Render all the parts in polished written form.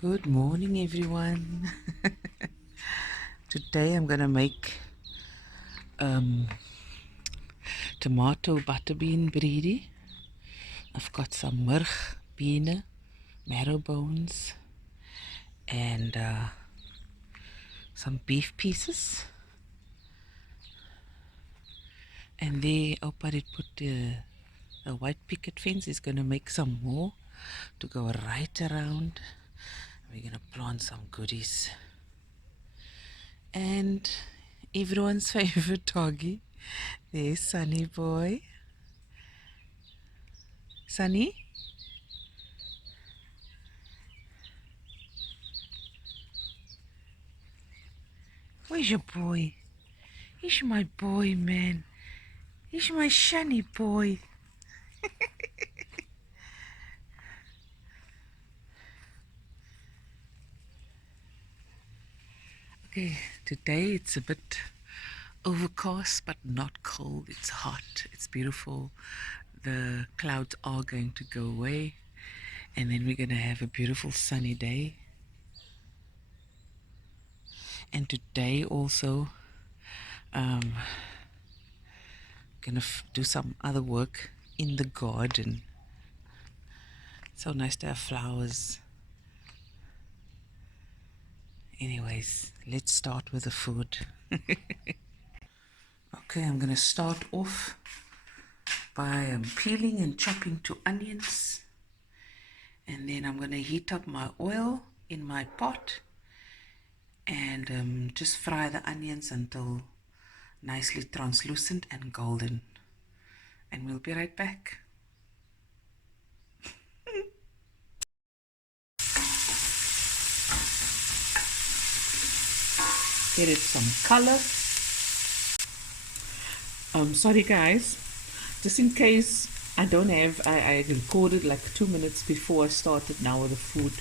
Good morning, everyone. Today I'm gonna make tomato butterbean bredie. I've got some murg beene, marrow bones, and some beef pieces. And there, Opa did put the white picket fence. Is gonna make some more to go right around. We're gonna plant some goodies. And everyone's favorite doggy. There's Sunny boy. Sunny? Where's your boy? He's my boy, man. He's my shiny boy. Okay, today it's a bit overcast but not cold. It's hot. It's beautiful. The clouds are going to go away, and then we're going to have a beautiful sunny day. And today also gonna do some other work in the garden. So nice to have flowers. Anyways, let's start with the food. Okay, I'm gonna start off by peeling and chopping 2 onions, and then I'm gonna heat up my oil in my pot and just fry the onions until nicely translucent and golden, and we'll be right back. Get it some color. Sorry guys, just in case I don't have, I recorded like 2 minutes before I started now with the food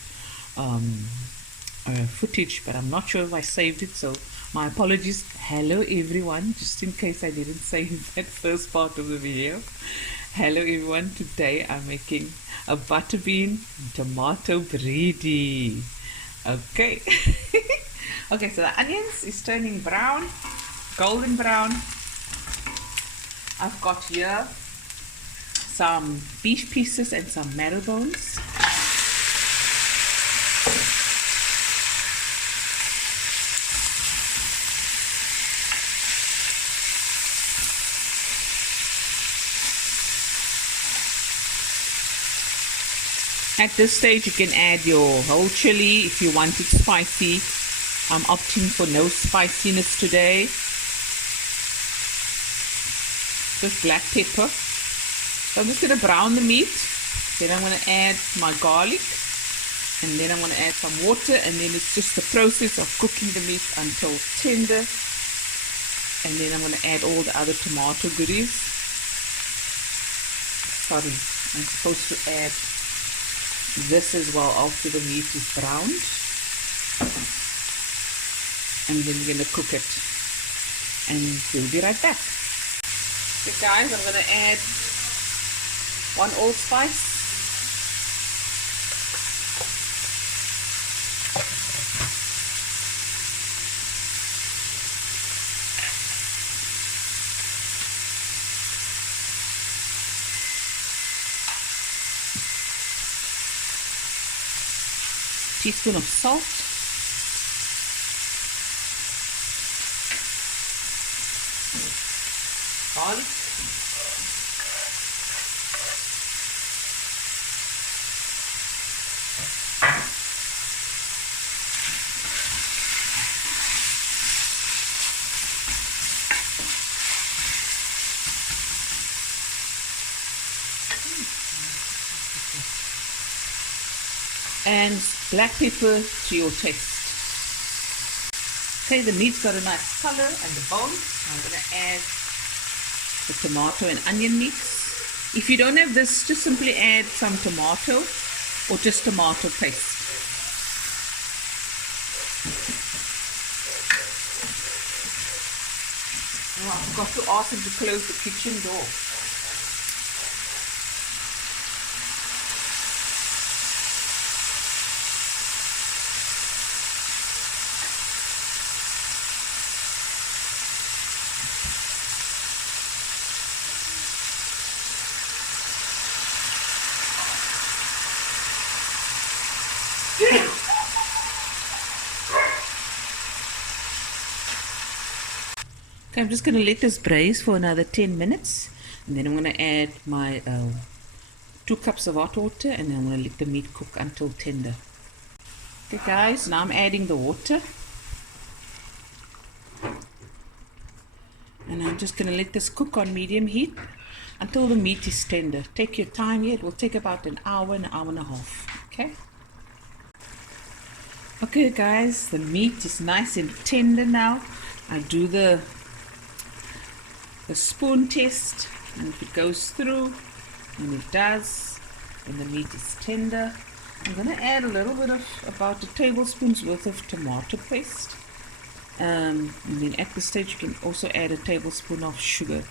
footage, but I'm not sure if I saved it, so my apologies. Hello everyone, just in case I didn't save that first part of the video. Hello everyone, today I'm making a butterbean tomato bredie. Okay. Okay, so the onions is turning brown, golden brown. I've got here some beef pieces and some marrow bones. At this stage you can add your whole chili if you want it spicy. I'm opting for no spiciness today. Just black pepper. So I'm just going to brown the meat. Then I'm going to add my garlic. And then I'm going to add some water. And then it's just the process of cooking the meat until tender. And then I'm going to add all the other tomato goodies. Sorry, I'm supposed to add this as well after the meat is browned. And then we're going to cook it. And we'll be right back. Okay guys, I'm going to add 1 allspice, teaspoon of salt, garlic, and black pepper to your taste. Okay, the meat's got a nice color and the bones. I'm going to add the tomato and onion mix. If you don't have this, just simply add some tomato or just tomato paste. Oh, I forgot to ask him to close the kitchen door. Okay, I'm just going to let this braise for another 10 minutes, and then I'm going to add my 2 cups of hot water, and then I'm going to let the meat cook until tender. Okay guys, now I'm adding the water, and I'm just going to let this cook on medium heat until the meat is tender. Take your time here, it will take about an hour and a half. Okay? Okay guys, the meat is nice and tender now. I do the spoon test, and if it goes through, and it does, and the meat is tender, I'm going to add a little bit of about a tablespoon's worth of tomato paste, and then at this stage you can also add a tablespoon of sugar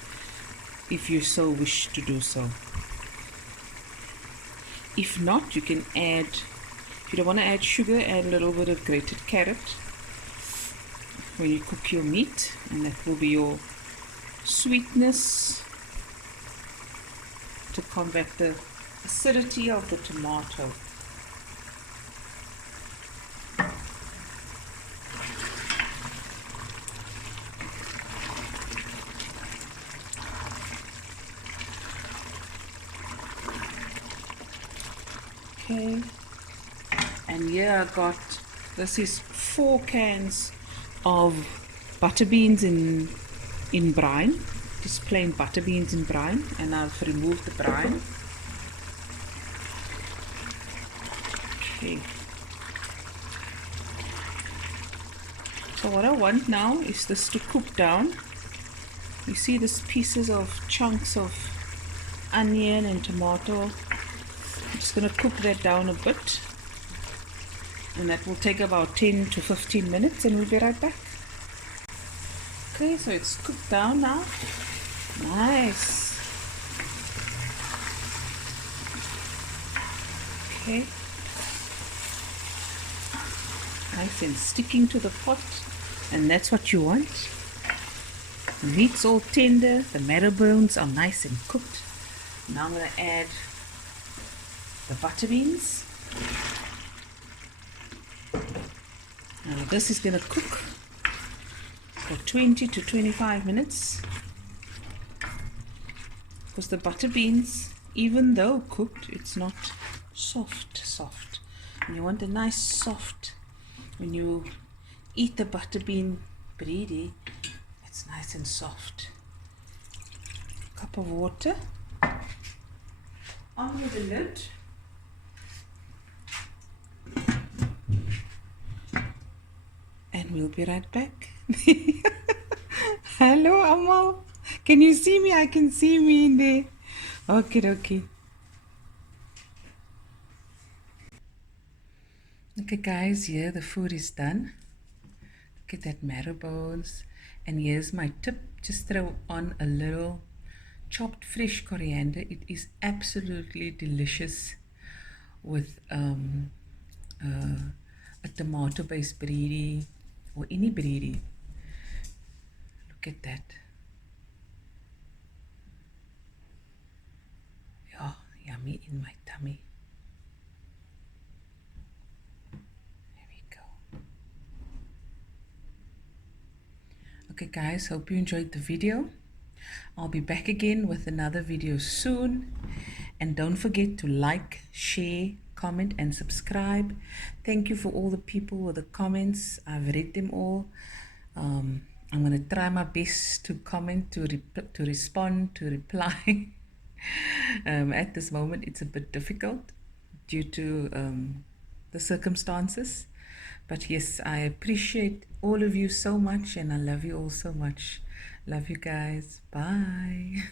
if you so wish to do so. If not, you can add, if you don't want to add sugar, add a little bit of grated carrot when you cook your meat, and that will be your sweetness to combat the acidity of the tomato. Okay, and here I got, this is 4 cans of butter beans in brine, just plain butter beans in brine, and I've removed the brine. Okay, so what I want now is this to cook down. You see these pieces of chunks of onion and tomato. I'm just going to cook that down a bit, and that will take about 10 to 15 minutes, and we'll be right back. Okay, so it's cooked down now. Nice. Okay. Nice and sticking to the pot, and that's what you want. The meat's all tender, the marrow bones are nice and cooked. Now I'm going to add the butter beans. Now this is going to cook for 20 to 25 minutes, because the butter beans, even though cooked, it's not soft. And you want a nice soft, when you eat the butter bean Bredie, it's nice and soft. Cup of water, on with the lid. And we'll be right back. Hello Amal, can you see me? I can see me in there. Okay. Okay guys, here the food is done. Look at that marrow bones. And here's my tip, just throw on a little chopped fresh coriander. It is absolutely delicious with a tomato based Bredie or any Bredie. Look at that. Oh, yummy in my tummy. There we go. Okay guys, hope you enjoyed the video. I'll be back again with another video soon. And don't forget to like, share, comment and subscribe. Thank you for all the people with the comments. I've read them all. I'm going to try my best to comment, to respond, to reply. At this moment it's a bit difficult due to the circumstances. But yes, I appreciate all of you so much, and I love you all so much. Love you guys. Bye.